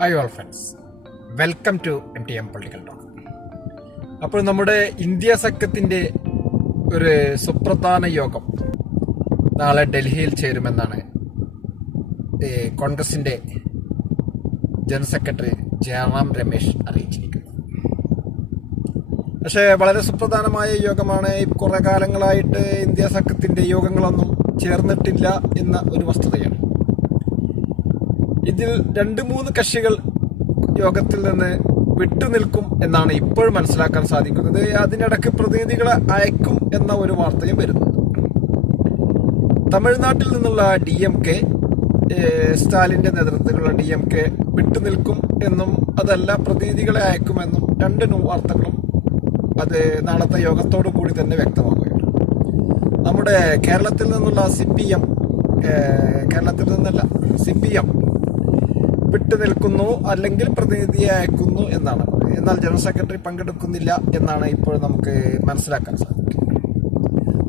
Hi all friends, welcome to MTM political talk. അപ്പോൾ നമ്മുടെ India സഖ്യത്തിൻ്റെ ഒരു സുപ്രധാന യോഗം നാളെ ഡൽഹിയിൽ ചേരുമെന്നാണ് കോൺഗ്രസിൻ്റെ ജനറൽ സെക്രട്ടറി ജയറാം രമേശ് അറിയിച്ചിരിക്കുന്നത്. പക്ഷേ വളരെ സുപ്രധാനമായ യോഗമാണ്. കുറേ കാലങ്ങളായിട്ട് ഇന്ത്യ സഖ്യത്തിൻ്റെ യോഗങ്ങളൊന്നും ചേർന്നിട്ടില്ല എന്ന ഒരു വസ്തുതയാണ്. ഇതിൽ 2-3 കക്ഷികൾ യോഗത്തിൽ നിന്ന് വിട്ടുനിൽക്കും എന്നാണ് ഇപ്പോൾ മനസ്സിലാക്കാൻ സാധിക്കുന്നത്. അതിനിടയ്ക്ക് പ്രതിനിധികളെ അയക്കും എന്ന ഒരു വാർത്തയും വരുന്നു. തമിഴ്നാട്ടിൽ നിന്നുള്ള DMK, സ്റ്റാലിൻ്റെ നേതൃത്വത്തിലുള്ള DMK വിട്ടുനിൽക്കും എന്നും അതല്ല പ്രതിനിധികളെ അയക്കുമെന്നും 2 വാർത്തകളും അത് നാളത്തെ യോഗത്തോടു കൂടി തന്നെ വ്യക്തമാകുകയാണ്. നമ്മുടെ കേരളത്തിൽ നിന്നുള്ള CPM വിട്ടുനിൽക്കുന്നു അല്ലെങ്കിൽ പ്രതിനിധിയെ അയക്കുന്നു എന്നാണ്. എന്നാൽ ജനറൽ സെക്രട്ടറി പങ്കെടുക്കുന്നില്ല എന്നാണ് ഇപ്പോൾ നമുക്ക് മനസ്സിലാക്കാൻ സാധിക്കുന്നത്.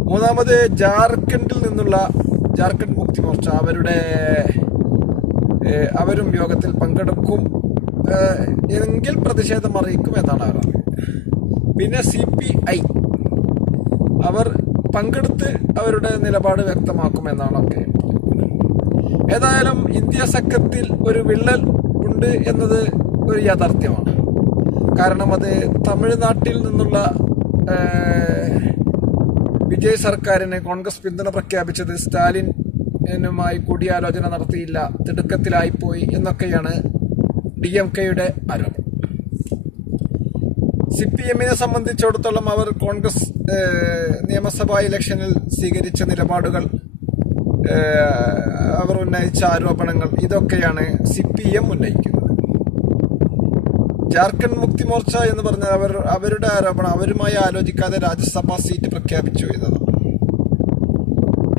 മൂന്നാമത് ജാർഖണ്ഡിൽ നിന്നുള്ള ജാർഖണ്ഡ് മുക്തി മോർച്ച അവരും യോഗത്തിൽ പങ്കെടുക്കും എങ്കിൽ പ്രതിഷേധം അറിയിക്കും എന്നാണ് അവർ അറിയുന്നത്. പിന്നെ CPI അവർ പങ്കെടുത്ത് അവരുടെ നിലപാട് വ്യക്തമാക്കുമെന്നാണ് ഒക്കെ. ഏതായാലും ഇന്ത്യ സഖ്യത്തിൽ ഒരു വിള്ളൽ ഉണ്ട് എന്നത് ഒരു യാഥാർത്ഥ്യമാണ്. കാരണം അത് തമിഴ്നാട്ടിൽ നിന്നുള്ള വിജയ് സർക്കാരിന് കോൺഗ്രസ് പിന്തുണ പ്രഖ്യാപിച്ചത് സ്റ്റാലിനുമായി കൂടിയാലോചന നടത്തിയില്ല, തിടുക്കത്തിലായിപ്പോയി എന്നൊക്കെയാണ് DMKയുടെ ആരോപണം. CPMനെ സംബന്ധിച്ചിടത്തോളം അവർ കോൺഗ്രസ് നിയമസഭാ ഇലക്ഷനിൽ സ്വീകരിച്ച നിലപാടുകൾ, അവർ ഉന്നയിച്ച ആരോപണങ്ങൾ, ഇതൊക്കെയാണ് CPM ഉന്നയിക്കുന്നത്. ജാർഖണ്ഡ് മുക്തി മോർച്ച എന്ന് പറഞ്ഞാൽ അവരുടെ ആരോപണം അവരുമായി ആലോചിക്കാതെ രാജ്യസഭാ സീറ്റ് പ്രഖ്യാപിച്ചു എന്നതാണ്.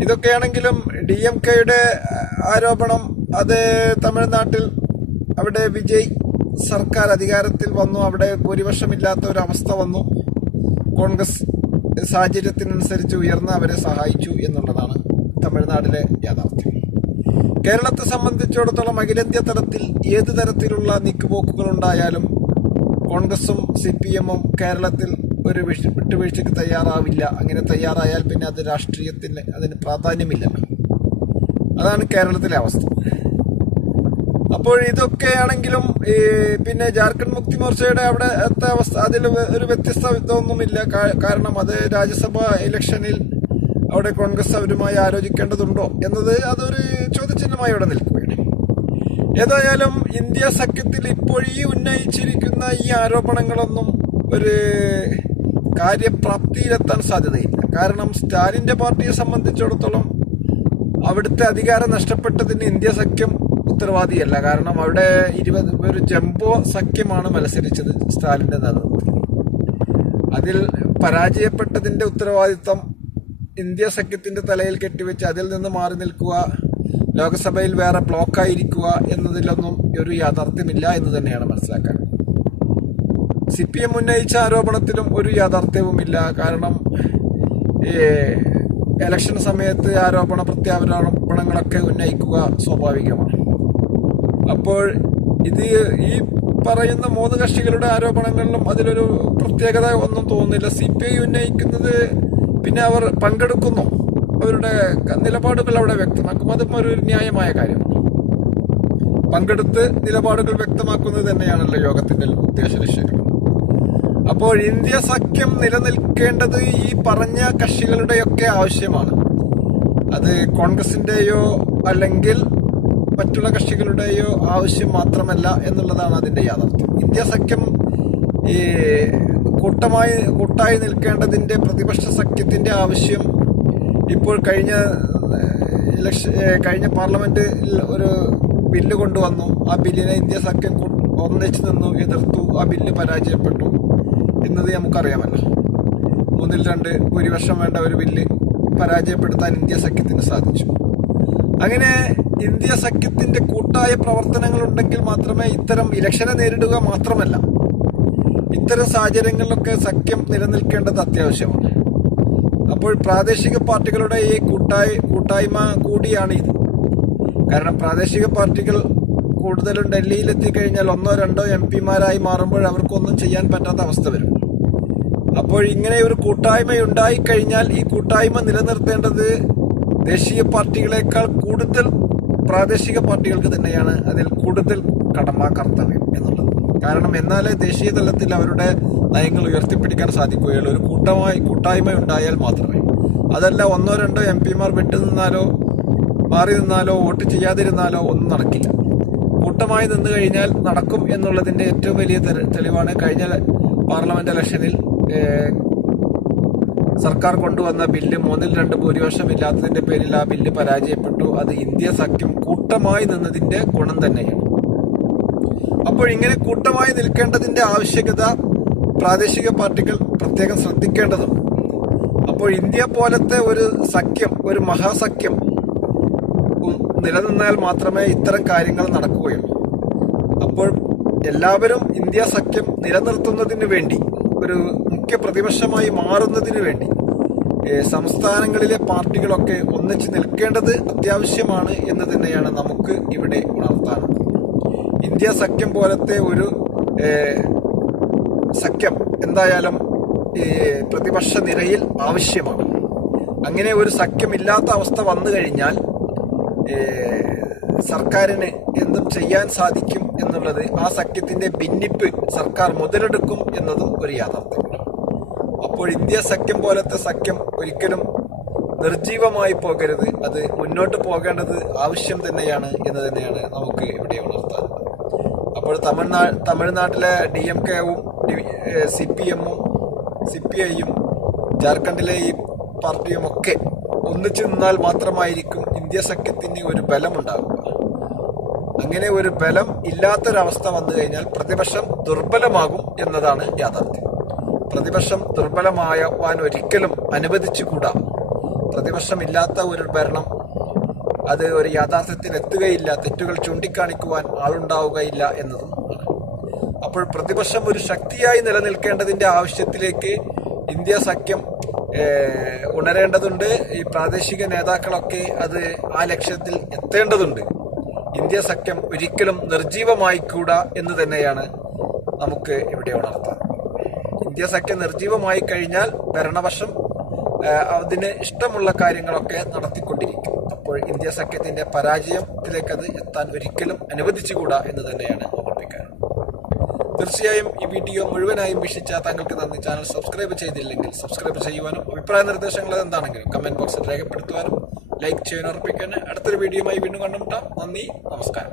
ഇതൊക്കെയാണെങ്കിലും DMKയുടെ ആരോപണം അത് തമിഴ്നാട്ടിൽ അവിടെ വിജയ് സർക്കാർ അധികാരത്തിൽ വന്നു, അവിടെ ഭൂരിപക്ഷമില്ലാത്ത ഒരവസ്ഥ വന്നു, കോൺഗ്രസ് സാഹചര്യത്തിനനുസരിച്ച് ഉയർന്ന് അവരെ സഹായിച്ചു എന്നുള്ളതാണ് തമിഴ്നാട്ടിലെ യാഥാർത്ഥ്യം. കേരളത്തെ സംബന്ധിച്ചിടത്തോളം അഖിലേന്ത്യാ തലത്തിൽ ഏത് തരത്തിലുള്ള നീക്കുപോക്കുകളുണ്ടായാലും കോൺഗ്രസും CPMും കേരളത്തിൽ ഒരു വിട്ടുവീഴ്ചയ്ക്ക് തയ്യാറാവില്ല. അങ്ങനെ തയ്യാറായാൽ പിന്നെ അത് രാഷ്ട്രീയത്തിന് അതിന് പ്രാധാന്യമില്ല. അതാണ് കേരളത്തിലെ അവസ്ഥ. അപ്പോൾ ഇതൊക്കെയാണെങ്കിലും പിന്നെ ജാർഖണ്ഡ് മുക്തി മോർച്ചയുടെ അവിടുത്തെ അവസ്ഥ അതിൽ ഒരു വ്യത്യസ്ത ഇതൊന്നുമില്ല. കാരണം അത് രാജ്യസഭാ ഇലക്ഷനിൽ അവിടെ കോൺഗ്രസ് അവരുമായി ആലോചിക്കേണ്ടതുണ്ടോ എന്നത് അതൊരു ചോദ്യചിഹ്നമായി അവിടെ നിൽക്കുകയാണ്. ഏതായാലും ഇന്ത്യ സഖ്യത്തിൽ ഇപ്പോൾ ഉന്നയിച്ചിരിക്കുന്ന ഈ ആരോപണങ്ങളൊന്നും ഒരു കാര്യപ്രാപ്തിയിലെത്താൻ സാധ്യതയില്ല. കാരണം സ്റ്റാലിൻ്റെ പാർട്ടിയെ സംബന്ധിച്ചിടത്തോളം അവിടുത്തെ അധികാരം നഷ്ടപ്പെട്ടതിന് ഇന്ത്യ സഖ്യം ഉത്തരവാദിയല്ല. കാരണം അവിടെ ഒരു ജംബോ സഖ്യമാണ് മത്സരിച്ചത് സ്റ്റാലിൻ്റെ നേതൃത്വത്തിൽ. അതിൽ പരാജയപ്പെട്ടതിൻ്റെ ഉത്തരവാദിത്വം ഇന്ത്യ സഖ്യത്തിന്റെ തലയിൽ കെട്ടിവെച്ച് അതിൽ നിന്ന് മാറി നിൽക്കുക, ലോക്സഭയിൽ വേറെ ബ്ലോക്കായിരിക്കുക എന്നതിലൊന്നും ഒരു യാഥാർത്ഥ്യമില്ല എന്ന് തന്നെയാണ് മനസ്സിലാക്കാൻ. CPM ഉന്നയിച്ച ആരോപണത്തിലും ഒരു യാഥാർത്ഥ്യവുമില്ല. കാരണം ഇലക്ഷൻ സമയത്ത് പ്രത്യാരോപണങ്ങളൊക്കെ ഉന്നയിക്കുക സ്വാഭാവികമാണ്. അപ്പോൾ ഈ പറയുന്ന 3 കക്ഷികളുടെ ആരോപണങ്ങളിലും അതിലൊരു പ്രത്യേകത ഒന്നും തോന്നുന്നില്ല. CPI ഉന്നയിക്കുന്നത് പിന്നെ അവർ പങ്കെടുക്കുന്നു, അവരുടെ നിലപാടുകൾ അവിടെ വ്യക്തമാക്കും, അതും ഒരു ന്യായമായ കാര്യമാണ്. പങ്കെടുത്ത് നിലപാടുകൾ വ്യക്തമാക്കുന്നത് തന്നെയാണല്ലോ യോഗത്തിന്റെ ഉദ്ദേശ ലക്ഷ്യങ്ങൾ. അപ്പോൾ ഇന്ത്യ സഖ്യം നിലനിൽക്കേണ്ടത് ഈ പറഞ്ഞ കക്ഷികളുടെയൊക്കെ ആവശ്യമാണ്. അത് കോൺഗ്രസിന്റെയോ അല്ലെങ്കിൽ മറ്റുള്ള കക്ഷികളുടെയോ ആവശ്യം മാത്രമല്ല എന്നുള്ളതാണ് അതിന്റെ യാഥാർത്ഥ്യം. ഇന്ത്യ സഖ്യം കൂട്ടായി നിൽക്കേണ്ടതിന്റെ പ്രതിപക്ഷ സഖ്യത്തിന്റെ ആവശ്യം ഇപ്പോൾ കഴിഞ്ഞ പാർലമെന്റിൽ ഒരു ബില്ല് കൊണ്ടുവന്നു. ആ ബില്ലിനെ ഇന്ത്യ സഖ്യം ഒന്നിച്ചു നിന്നു, എതിർത്തു. ആ ബില്ല് പരാജയപ്പെട്ടു എന്നത് നമുക്കറിയാമല്ലോ. 3-2 ഭൂരിപക്ഷം വേണ്ട ഒരു ബില്ല് പരാജയപ്പെടുത്താൻ ഇന്ത്യ സഖ്യത്തിന് സാധിച്ചു. അങ്ങനെ ഇന്ത്യ സഖ്യത്തിന്റെ കൂട്ടായ പ്രവർത്തനങ്ങൾ ഉണ്ടെങ്കിൽ മാത്രമേ ഇത്തരം ഇലക്ഷനെ നേരിടുക മാത്രമല്ല ഇത്തരം സാഹചര്യങ്ങളിലൊക്കെ സഖ്യം നിലനിൽക്കേണ്ടത് അത്യാവശ്യമാണ്. അപ്പോൾ പ്രാദേശിക പാർട്ടികളുടെ ഈ കൂട്ടായ്മ കൂടിയാണ് ഇത്. കാരണം പ്രാദേശിക പാർട്ടികൾ കൂടുതലും ഡൽഹിയിലെത്തിക്കഴിഞ്ഞാൽ 1-2 MP-മാരായി മാറുമ്പോൾ അവർക്കൊന്നും ചെയ്യാൻ പറ്റാത്ത അവസ്ഥ വരും. അപ്പോൾ ഇങ്ങനെ ഒരു കൂട്ടായ്മ ഉണ്ടായിക്കഴിഞ്ഞാൽ ഈ കൂട്ടായ്മ നിലനിർത്തേണ്ടത് ദേശീയ പാർട്ടികളെക്കാൾ കൂടുതൽ പ്രാദേശിക പാർട്ടികൾക്ക് തന്നെയാണ് അതിൽ കൂടുതൽ കർത്തവ്യം എന്നുള്ളത്. കാരണം എന്നാലേ ദേശീയ തലത്തിൽ അവരുടെ നയങ്ങൾ ഉയർത്തിപ്പിടിക്കാൻ സാധിക്കുകയുള്ളൂ. ഒരു കൂട്ടായ്മ ഉണ്ടായാൽ മാത്രമേ. അതല്ല 1-2 MP-മാർ വിട്ടുനിന്നാലോ മാറി നിന്നാലോ വോട്ട് ചെയ്യാതിരുന്നാലോ ഒന്നും നടക്കില്ല. കൂട്ടമായി നിന്നു കഴിഞ്ഞാൽ നടക്കും എന്നുള്ളതിന്റെ ഏറ്റവും വലിയ തെളിവാണ് കഴിഞ്ഞ പാർലമെന്റ് ഇലക്ഷനിൽ സർക്കാർ കൊണ്ടുവന്ന ബില്ല് 3/2 ഭൂരിപക്ഷം ഇല്ലാത്തതിന്റെ പേരിൽ ആ ബില്ല് പരാജയപ്പെട്ടു. അത് ഇന്ത്യ സഖ്യം കൂട്ടമായി നിന്നതിന്റെ ഗുണം തന്നെയാണ്. അപ്പോൾ ഇങ്ങനെ കൂട്ടമായി നിൽക്കേണ്ടതിന്റെ ആവശ്യകത പ്രാദേശിക പാർട്ടികൾ പ്രത്യേകം ശ്രദ്ധിക്കേണ്ടതുണ്ട്. അപ്പോൾ ഇന്ത്യ പോലത്തെ ഒരു സഖ്യം, ഒരു മഹാസഖ്യം നിലനിന്നാൽ മാത്രമേ ഇത്തരം കാര്യങ്ങൾ നടക്കുകയുള്ളൂ. അപ്പോൾ എല്ലാവരും ഇന്ത്യ സഖ്യം നിലനിർത്തുന്നതിന് വേണ്ടി, ഒരു മുഖ്യ പ്രതിപക്ഷമായി മാറുന്നതിന് വേണ്ടി സംസ്ഥാനങ്ങളിലെ പാർട്ടികളൊക്കെ ഒന്നിച്ച് നിൽക്കേണ്ടത് അത്യാവശ്യമാണ് എന്ന് തന്നെയാണ് നമുക്ക് ഇവിടെ ഉണർത്താനുള്ളത്. ഇന്ത്യ സഖ്യം പോലത്തെ ഒരു സഖ്യം എന്തായാലും പ്രതിപക്ഷ നിരയിൽ ആവശ്യമാണ്. അങ്ങനെ ഒരു സഖ്യമില്ലാത്ത അവസ്ഥ വന്നു കഴിഞ്ഞാൽ സർക്കാരിന് എന്തും ചെയ്യാൻ സാധിക്കും എന്നുള്ളത്, ആ സഖ്യത്തിന്റെ ഭിന്നിപ്പ് സർക്കാർ മുതലെടുക്കും എന്നതും ഒരു യാഥാർത്ഥ്യമാണ്. അപ്പോൾ ഇന്ത്യ സഖ്യം പോലത്തെ സഖ്യം ഒരിക്കലും നിർജീവമായി പോകരുത്. അത് മുന്നോട്ട് പോകേണ്ടത് ആവശ്യം തന്നെയാണ് എന്ന് തന്നെയാണ് നമുക്ക് ഇവിടെ ഉണർത്താറുള്ളത്. അപ്പോൾ തമിഴ്നാട്ടിലെ DMK-വും CPM-ഉം CPI-യും ജാർഖണ്ഡിലെ ഈ പാർട്ടിയും ഒക്കെ ഒന്നിച്ചു നിന്നാൽ മാത്രമായിരിക്കും ഇന്ത്യ സഖ്യത്തിന് ഒരു ബലമുണ്ടാകുക. അങ്ങനെ ഒരു ബലം ഇല്ലാത്തൊരവസ്ഥ വന്നു കഴിഞ്ഞാൽ പ്രതിപക്ഷം ദുർബലമാകും എന്നതാണ് യാഥാർത്ഥ്യം. പ്രതിപക്ഷം ദുർബലമാവാൻ ഒരിക്കലും അനുവദിച്ചുകൂടാ. പ്രതിപക്ഷമില്ലാത്ത ഒരു ഭരണം അത് ഒരു യാഥാർത്ഥ്യത്തിൽ എത്തുകയില്ല, തെറ്റുകൾ ചൂണ്ടിക്കാണിക്കുവാൻ ആളുണ്ടാവുകയില്ല എന്നതും. അപ്പോൾ പ്രതിപക്ഷം ഒരു ശക്തിയായി നിലനിൽക്കേണ്ടതിന്റെ ആവശ്യത്തിലേക്ക് ഇന്ത്യ സഖ്യം ഉണരേണ്ടതുണ്ട്. ഈ പ്രാദേശിക നേതാക്കളൊക്കെ ആ ലക്ഷ്യത്തിൽ എത്തേണ്ടതുണ്ട്. ഇന്ത്യ സഖ്യം ഒരിക്കലും നിർജീവമായിക്കൂടാ എന്ന് തന്നെയാണ് നമുക്ക് ഇവിടെ ഉണർത്താൻ. ഇന്ത്യ സഖ്യം നിർജീവമായി കഴിഞ്ഞാൽ ഭരണപക്ഷം അതിന് ഇഷ്ടമുള്ള കാര്യങ്ങളൊക്കെ നടത്തിക്കൊണ്ടിരിക്കും. അപ്പോൾ ഇന്ത്യ സഖ്യത്തിന്റെ പരാജയത്തിലേക്ക് അത് എത്താൻ ഒരിക്കലും അനുവദിച്ചുകൂടാ എന്ന് തന്നെയാണ് ഓർമ്മിക്കാൻ. തീർച്ചയായും ഈ വീഡിയോ മുഴുവനായും വീക്ഷിച്ച താങ്കൾക്ക് നന്ദി. ചാനൽ സബ്സ്ക്രൈബ് ചെയ്തില്ലെങ്കിൽ സബ്സ്ക്രൈബ് ചെയ്യുവാനും അഭിപ്രായ നിർദ്ദേശങ്ങൾ എന്താണെങ്കിലും കമന്റ് ബോക്സിൽ രേഖപ്പെടുത്തുവാനും ലൈക്ക് ചെയ്യാൻ ഉറപ്പിക്കാൻ. അടുത്തൊരു വീഡിയോയുമായി വീണ്ടും കണ്ടുമുട്ടാം. നന്ദി, നമസ്കാരം.